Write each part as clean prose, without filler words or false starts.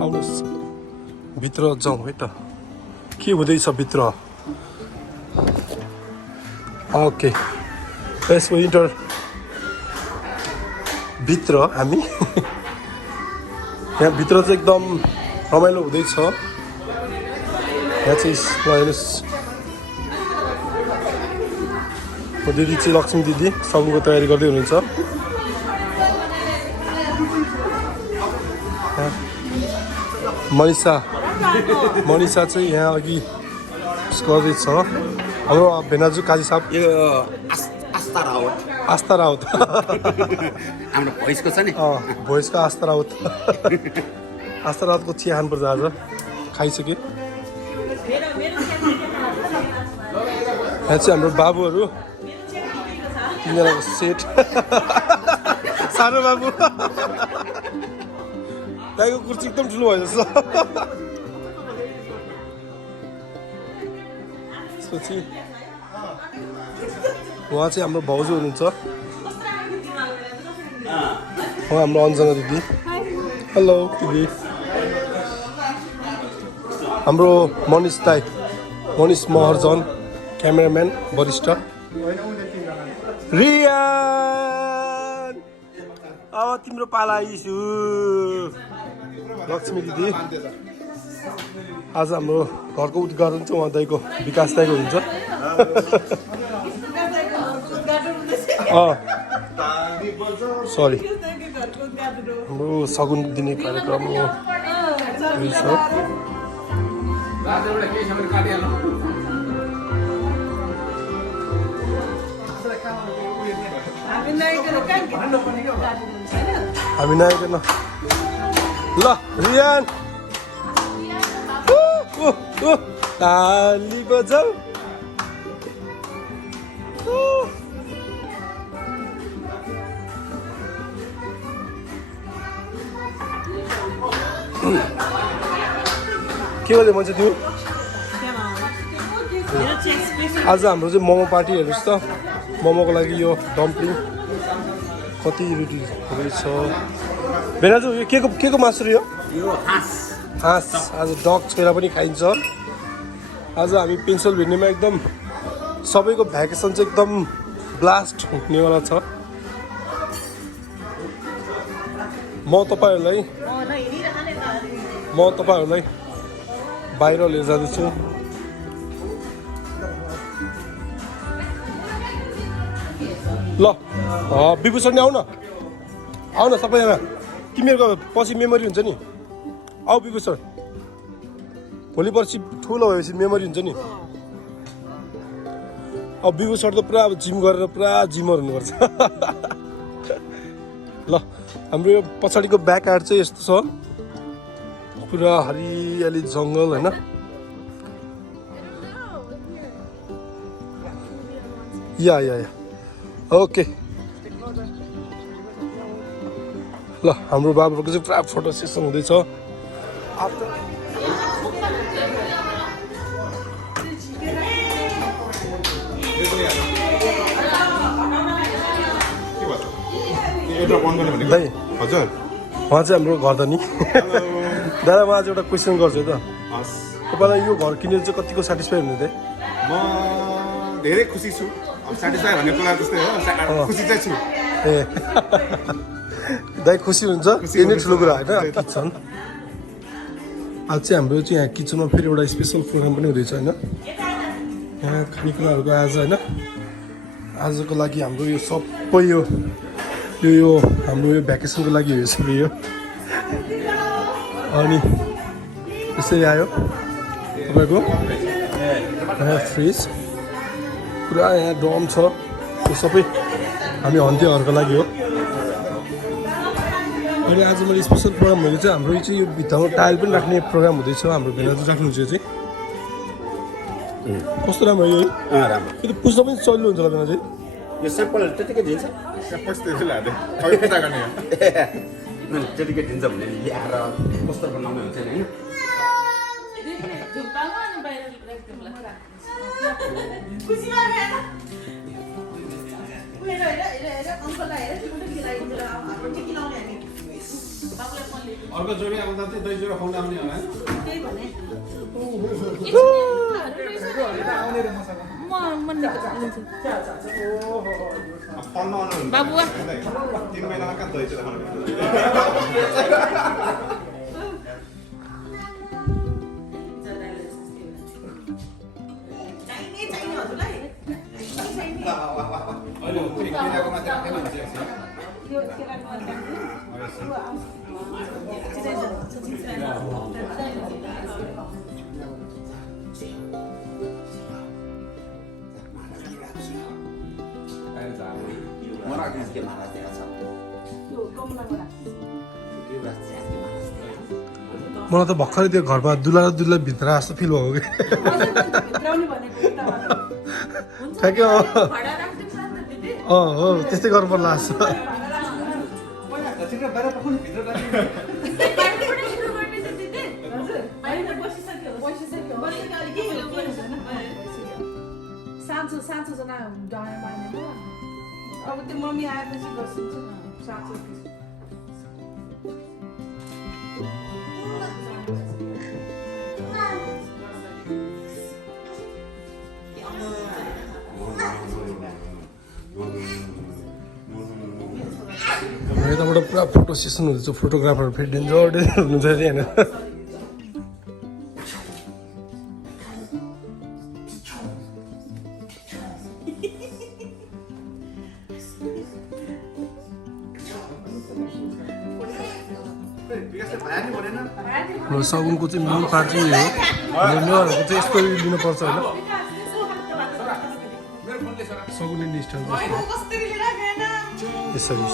आउनुहोस् भित्र जाउँ है त के हुँदैछ भित्र ओके लेट्स इन्टर भित्र हामी यहाँ भित्र चाहिँ एकदम रमाइलो हुँदैछ यहाँ चाहिँ हेर्नुहोस् दिदी चाहिँ लक्ष्मी दिदी सगुनको तयारी गर्दै हुनुहुन्छ मनिषा चाहिँ यहाँ अघि गर्दैछ हाम्रो भेनाजु काजी साहब यो आस्था राउत हाम्रो भोइसको छ नि भोइसको आस्था राउत आस्था राउतको चिया खानुपर्छ आज खाइसक्यो यहाँ चाहिँ हाम्रो बाबुहरू तिनजनाको सेट सानो बाबु दाइको कुर्सी एकदम ठुलो भयो जस्तो त्यसपछि उहाँ चाहिँ हाम्रो भाउजू हुनुहुन्छ उहाँ हाम्रो अन्जना दिदी हेलो दिदी हाम्रो मनिष दाई मनिष महर्जन क्यामेराम्यान वरिष्ठ रियान अब तिम्रो पाला आइसु लक्ष्मी दिदी आज हाम्रो घरको उद्घाटन चाहिँ उहाँ दाइको विकास दाइको हुन्छ सरी हाम्रो सगुन दिने कार्यक्रम छ हामी नआइकन ल रियान ताली बजाऊ के गर्दै मान्छे तिमी आज हाम्रो चाहिँ मोमो पार्टी हेर्नुहोस् त मोमोको लागि यो डम्पलिङ कति रेडी रहेछ भेनाजु यो के को मासु यो हाँस आज डग छोरा पनि खाइन्छ आज हामी पेन्सिलभेनियामा एकदम सबैको भ्याकेसन चाहिँ एकदम ब्लास्ट हुनेवाला छ म तपाईँहरूलाई बाहिर लिएर जाँदैछु ल विभूषण आउ न सबैजना तिमीहरूको पछि मेमोरी हुन्छ नि आऊ विभूषण भोलि पर्सि ठुलो भएपछि मेमोरी हुन्छ नि अब विभूषण त पुरा अब जिम गरेर पुरा जिमर हुनुपर्छ ल हाम्रो यो पछाडिको ब्याक आर्ट चाहिँ यस्तो छ पुरा हरियाली जङ्गल होइन या ओके ल हाम्रो बाबुहरूको चाहिँ पुरा फोटो सेसन हुँदैछ दाइ हजुर उहाँ चाहिँ हाम्रो घर धनी दादा म आज एउटा क्वेसन गर्छु है त तपाईँलाई यो घर किनेर चाहिँ कतिको सेटिस्फाई हुनु दाइ म धेरै खुसी छु सेटिस्फाई भन्ने कुरा जस्तै हो खुसी चाहिँ छु ए दाइ खुसी हुन्छ यही नै ठुलो कुरा होइन किचन आज चाहिँ हाम्रो चाहिँ यहाँ किचनमा फेरि एउटा स्पेसल प्रोग्राम पनि हुँदैछ होइन यहाँ खानेकुराहरूको आज होइन आजको लागि हाम्रो यो सबै यो हाम्रो यो भ्याकेसनको लागि हो सबै यो अनि यसरी आयो तपाईँको यहाँ फ्रिज पुरा यहाँ ड्रम छ यो सबै हामी हन्तेहरूको लागि हो अनि आज मैले स्पेसल प्रोग्राम भनेको चाहिँ हाम्रो चाहिँ यो भित्तामा टाइल पनि राख्ने प्रोग्राम हुँदैछ हाम्रो भेनाजु राख्नुहुन्छ यो चाहिँ कस्तो राम्रो यो है राम्रो यो त पुस्दा पनि चल्नु हुन्छ होला भेनाजु यो स्याम्पल त्यतिकै दिन्छ त्यस्तो लाग्दै खै पूजा गर्ने त्यतिकै दिन्छ भने ल्याएर कस्तो बनाउने हुन्छ नि होइन अर्को जोडी आउँदा चाहिँ दुई जोडी खुवाउन आउने होला बाबु 3 महिनामा कहाँ दही चाहिँ मलाई त भर्खरै त्यो घरमा दुला र दुला भित्र जस्तो फिल भएको कि ठ्याक्कै हो त्यस्तै गर्नु पर्ला जस्तो साँचो जना डराइ मानेन अब त्यो मम्मी आएपछि बसिन्छ साँचो यताबाट पुरा फोटो सेसन हुँदैछ फोटोग्राफर फेरि डेन्जर हुनुहुन्छ अरे होइन सगुनको चाहिँ मेन पार्ट चाहिँ हो नेवारहरूको चाहिँ यस्तो लिनुपर्छ होइन सगुनले निष्ठा यसरी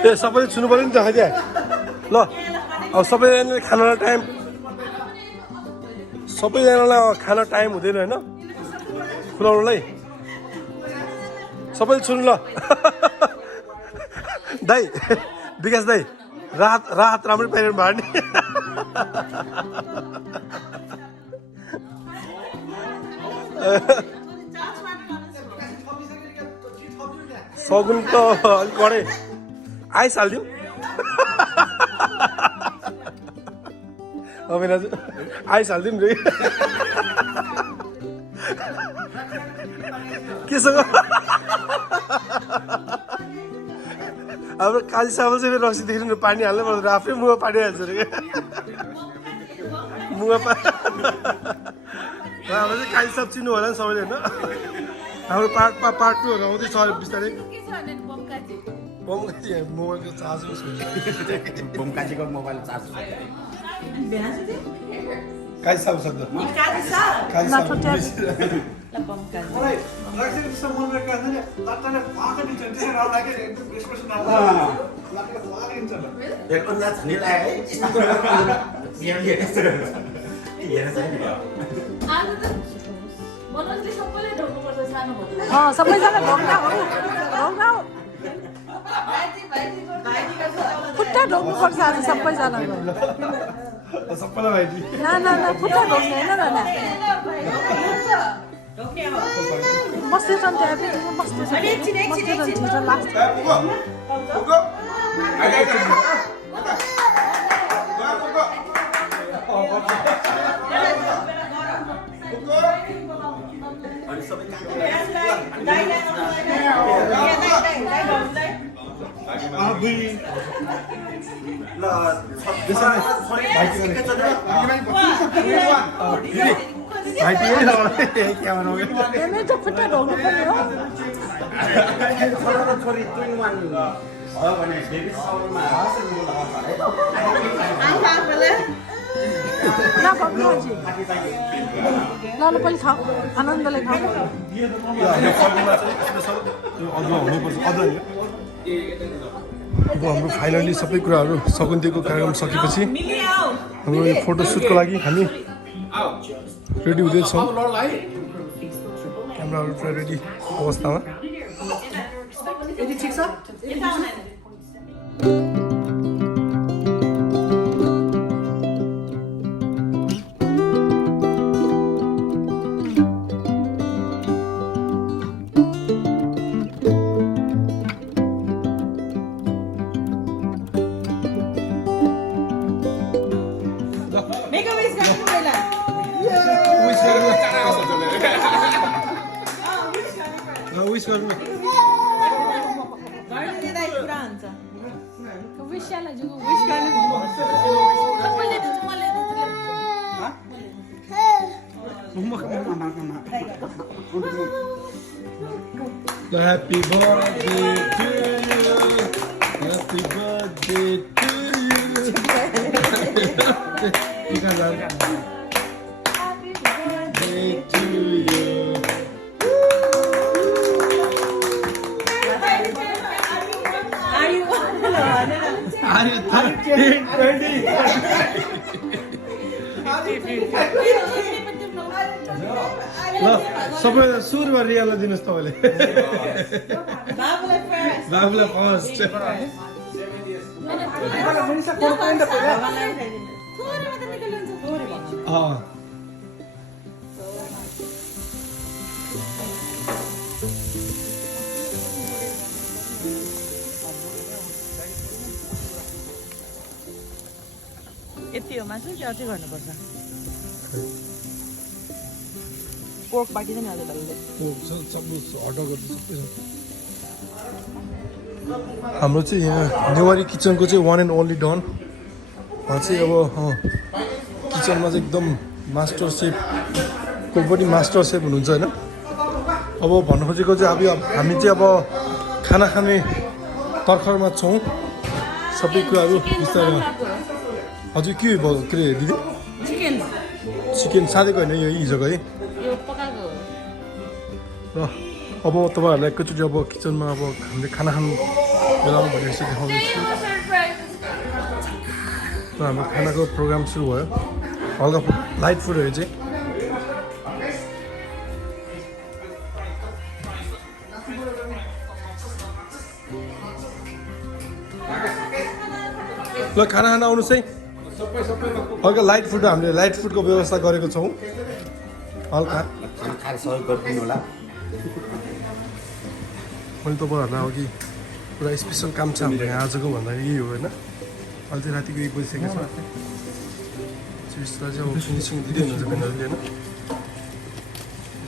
ए सबैले छुनु पऱ्यो नि त खै त्यहाँ ल अब सबैजनाले खानालाई टाइम सबैजनालाई खाना टाइम हुँदैन होइन खुलाउनुलाई सबैले छुनु ल दाइ विकास दाइ राहत राम्रै पाइरहनु भयो नि सगुन त अलिक कडै आइस हालिदिउँ अभिनाजु आइस हालिदिउँ रे केसँग हाम्रो काली चामल चाहिँ रक्सीदेखि पानी हाल्नु पर्दैन आफ्नै मुखमा पानी हाल्छ अरे क्या मुखमा हाम्रो चाहिँ काली साप चिन्नु होला नि सबैले होइन हाम्रो पार्ट 2हरू आउँदैछ बिस्तारै बमकाजी मोबाइलको चार्ज बमकाजीको मोबाइल चार्ज काली साप शब्द काली साप सबैजना खुट्टा ढोक्नुपर्छ आज सबैजनाको सबैलाई भाइटी ना खुट्टा ढोक्ने होइन नाना बस्दै छन् त्यहाँ बस्दै छिटो लास्ट त्यहाँ त खुट्टा ढोक्नु पर्ने हो छोरी टुइङ हो भने बेबी साउरमा ल पनि खाऊ आनन्दले खाऊ अब हाम्रो फाइनली सबै कुराहरू सगुन्तीको कार्यक्रम सकेपछि हाम्रो यो फोटोसुटको लागि हामी रेडी हुँदैछौँ क्यामेराहरू पुरा रेडी अवस्थामा ठिक छ विश गर्नु न Happy birthday to you. Happy birthday to you. You can run. Happy birthday to you. Are you 13, 20? ल सबैजना सुरुमा रियालाई दिनुहोस् तपाईँले बाबुलाई फर्स्ट यति हो मासु कि अझै गर्नुपर्छ पोर्क बाटी चाहिँ हाल्यो तपाईँले हाम्रो चाहिँ यहाँ नेवारी किचनको चाहिँ वान एन्ड ओन्ली डन उहाँ चाहिँ अब किचनमा चाहिँ एकदम मास्टर सेफको पनि मास्टर सेफ हुनुहुन्छ होइन अब भन्नु खोजेको चाहिँ अब हामी चाहिँ अब खाना खाने तर्खरमा छौँ सबै कुराहरू बिस्तारै हजुर के भयो के अरे दिदी चिकन साधेको होइन यो हिजोको है र अब तपाईँहरूलाई एकैचोटि अब किचनमा अब हामीले खाना खानु बेलामा भनेर चाहिँ देखाउँदैछु र हाम्रो खानाको प्रोग्राम सुरु भयो हल्का लाइट फुडहरू चाहिँ ल खाना खाना आउनुहोस् है हल्का लाइट फुड हामीले लाइट फुडको व्यवस्था गरेको छौँ हल्का खाएर सहयोग गरिदिनु होला मैले तपाईँहरूलाई अघि पुरा स्पेसल काम छ हाम्रो यहाँ आजको भन्दा यही हो होइन अहिले चाहिँ रातिको 1 बजिसकेको छ बिस्तारै चाहिँ अब फिनिसिङ दिँदै हुनुहुन्छ भेनाजले होइन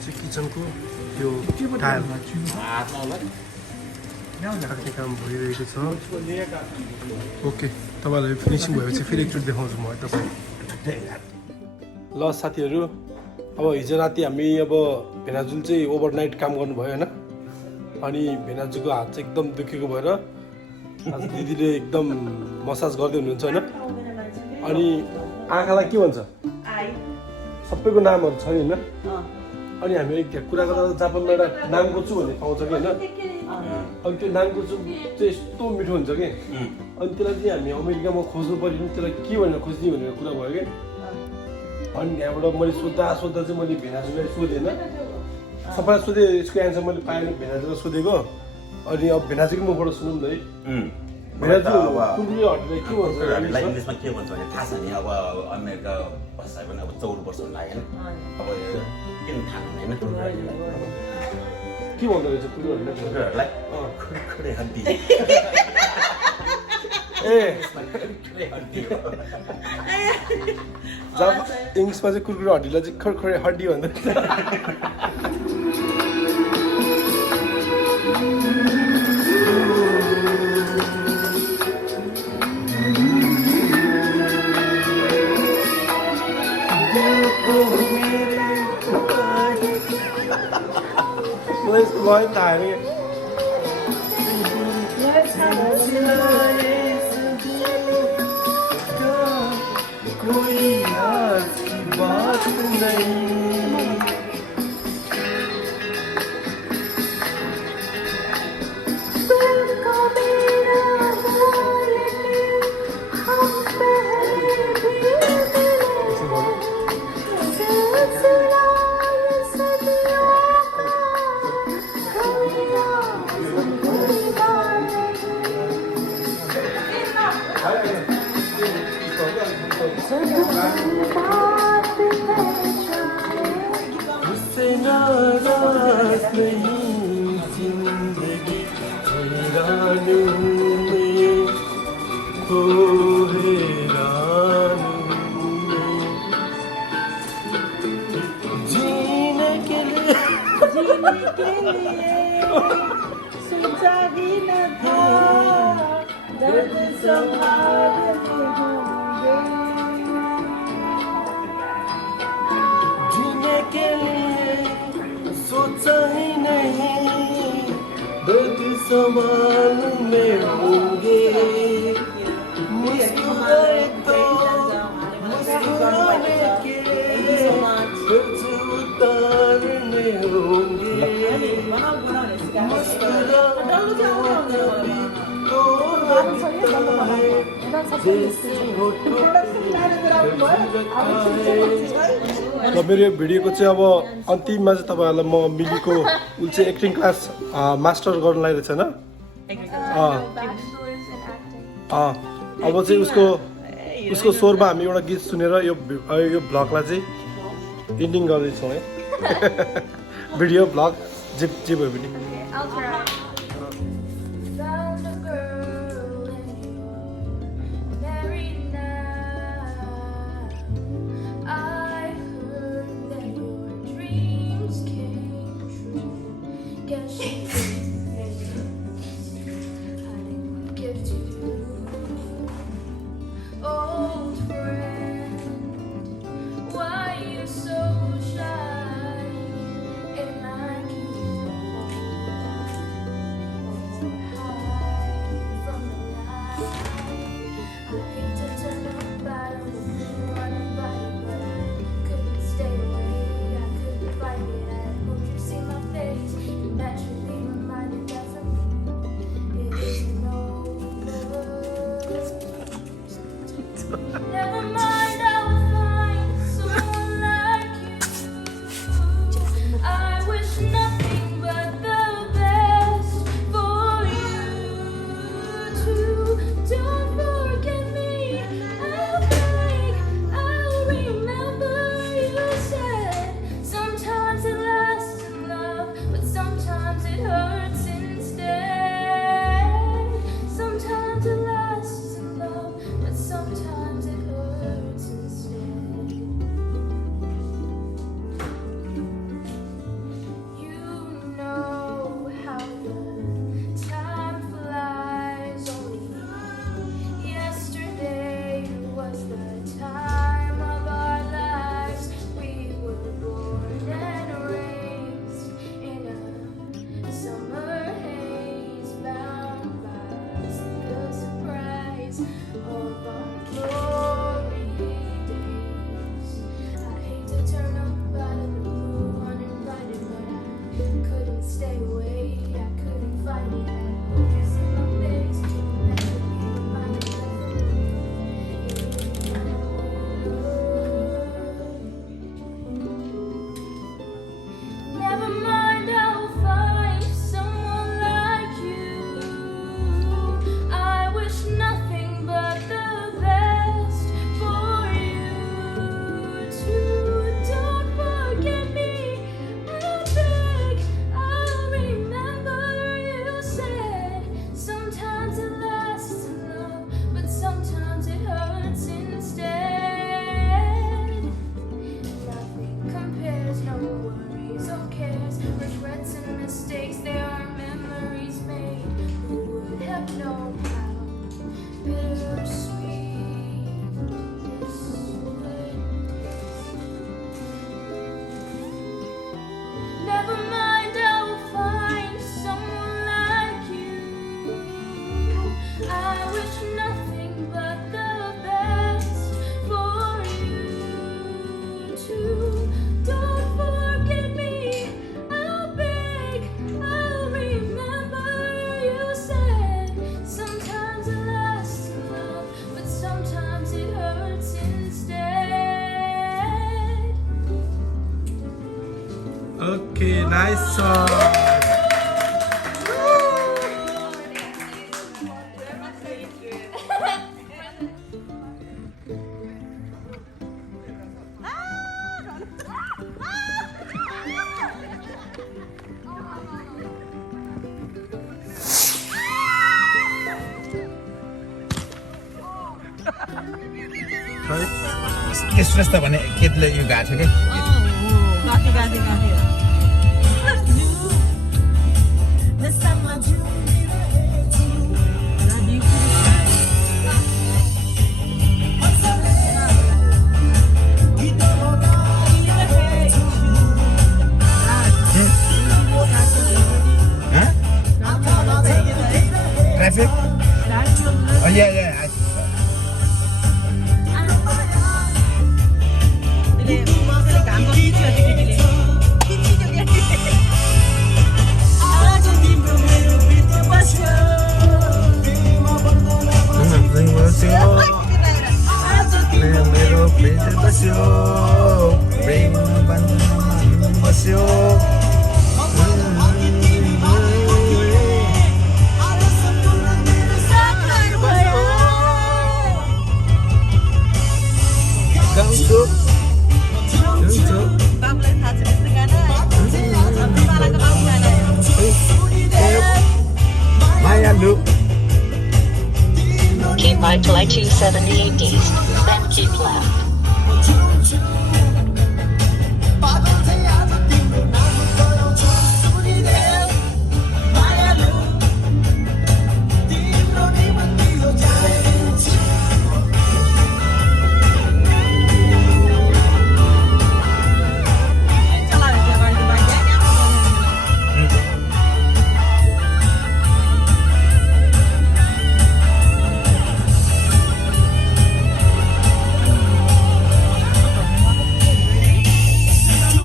चाहिँ किचनको यो टायर राख्ने काम भइरहेको छ ओके तपाईँहरूलाई फिनिसिङ भएपछि फेरि एकचोटि देखाउँछु म तपाईँ ल साथीहरू अब हिजो राति हामी अब भेनाजुल चाहिँ ओभरनाइट काम गर्नुभयो होइन अनि भेनाजुको हात चाहिँ एकदम दुखेको भएर आज दिदीले एकदम मसाज गर्दै हुनुहुन्छ होइन अनि आँखालाई के भन्छ सबैको नामहरू छ नि होइन अनि हामी त्यहाँ कुरा गर्दा जापानमा एउटा नामकोचु भन्ने पाउँछ कि होइन अनि त्यो नामकोचु चाहिँ यस्तो मिठो हुन्छ कि अनि त्यसलाई चाहिँ हामी अमेरिकामा खोज्नु पऱ्यो त्यसलाई के भनेर खोज्ने भनेर कुरा भयो कि अनि त्यहाँबाट मैले सोद्धा चाहिँ मैले भेनाजुलाई सोधेँ होइन सबैलाई सोधेँ यसको एन्सर मैले पाएँ भेनाजुलाई सोधेको अनि अब भेनाजुको मुखबाट सुनौँ न है भेनाजु कुकुरले हड्डीलाई के भन्छ इङ्ग्लिसमा के भन्छ भने थाहा छ नि अब अमेरिका बस्दा पनि अब 14 वर्ष लाग्यो अब किन थाहा हुँदैन के भन्दो रहेछ कुकुरहरूलाई खुकुरहरूलाई हड्डी ए इङ्ग्लिसमा चाहिँ कुकुर हड्डीलाई चाहिँ खडखडे हड्डी भन्छ यसको लय थाहा होइन कोई आज की बात नहीं तुमको मेरा हम पहले भी सिलसिला सदियों उससे नाराज नहीं जिंदगी हैरान में हो हैरान में जीने के लिए जीने के लिए सोचा ही न था दर्द संभालने होंगे जीने के लिए सोचा ही नहीं दर्द संभालने होंगे मुस्कुराए तो मुस्कुराने के कर्ज उतारने होंगे मुस्कुराना कभी तो लगता है जैसे होठों पे रखा है। र मेरो यो भिडियोको चाहिँ अब अन्तिममा चाहिँ तपाईँहरूलाई म मिलीको उसले चाहिँ एक्टिङ क्लास मास्टर गर्न लागिरहेछ होइन अब चाहिँ उसको स्वरमा हामी एउटा गीत सुनेर यो भ्लगलाई चाहिँ इन्डिङ गर्दैछौँ है भिडियो भ्लग जे जे भयो भने I'll try. Found a girl and you're married now. I heard that your dreams came true. Guess you hiding my gift to you. Old friend, why you so shy? And I keep from the light. I hate to turn up out of the blue uninvited, but I couldn't stay away. I couldn't fight it. I hope you see my face and that you'll be reminded that for me it isn't over. Never mind, I'll find someone like you. I wish nothing but the best for you too. Don't forget me, I'll beg, I'll remember you said. Sometimes it lasts in love, but sometimes it hurts instead. Sometimes it lasts in love, but sometimes it hurts instead. You know how the time flies. Only yesterday was the time of our lives. We were born and raised in a summer haze, bound by the surprise of our glory days. I hate to turn up out of the blue uninvited, but I couldn't stay away. I couldn't find it. I hope you see my face and that you'll be reminded that never mind, I'll find someone like you. I wish nothing but the best for you too. Don't forget me, I'll beg, I'll remember you said. Sometimes it lasts in love, but sometimes it hurts instead. Nothing compares, no worries or cares, regrets and mistakes, there are memories made. Who would have known how bittersweet this would taste? Never mind, I'll find someone like you. I wish nothing but the best for you too. Don't forget me, I'll beg, I'll remember you said. Sometimes it lasts in love, but sometimes it hurts instead. Okay nice song यस्तो यस्तो भने केटीले यो गएको छ कि गाथी Traffic? Oh yeah, yeah. मेरो पेट बस्यो प्रेम बस्यो गाउँछु मायालु Keep right to I-278 east, then keep left.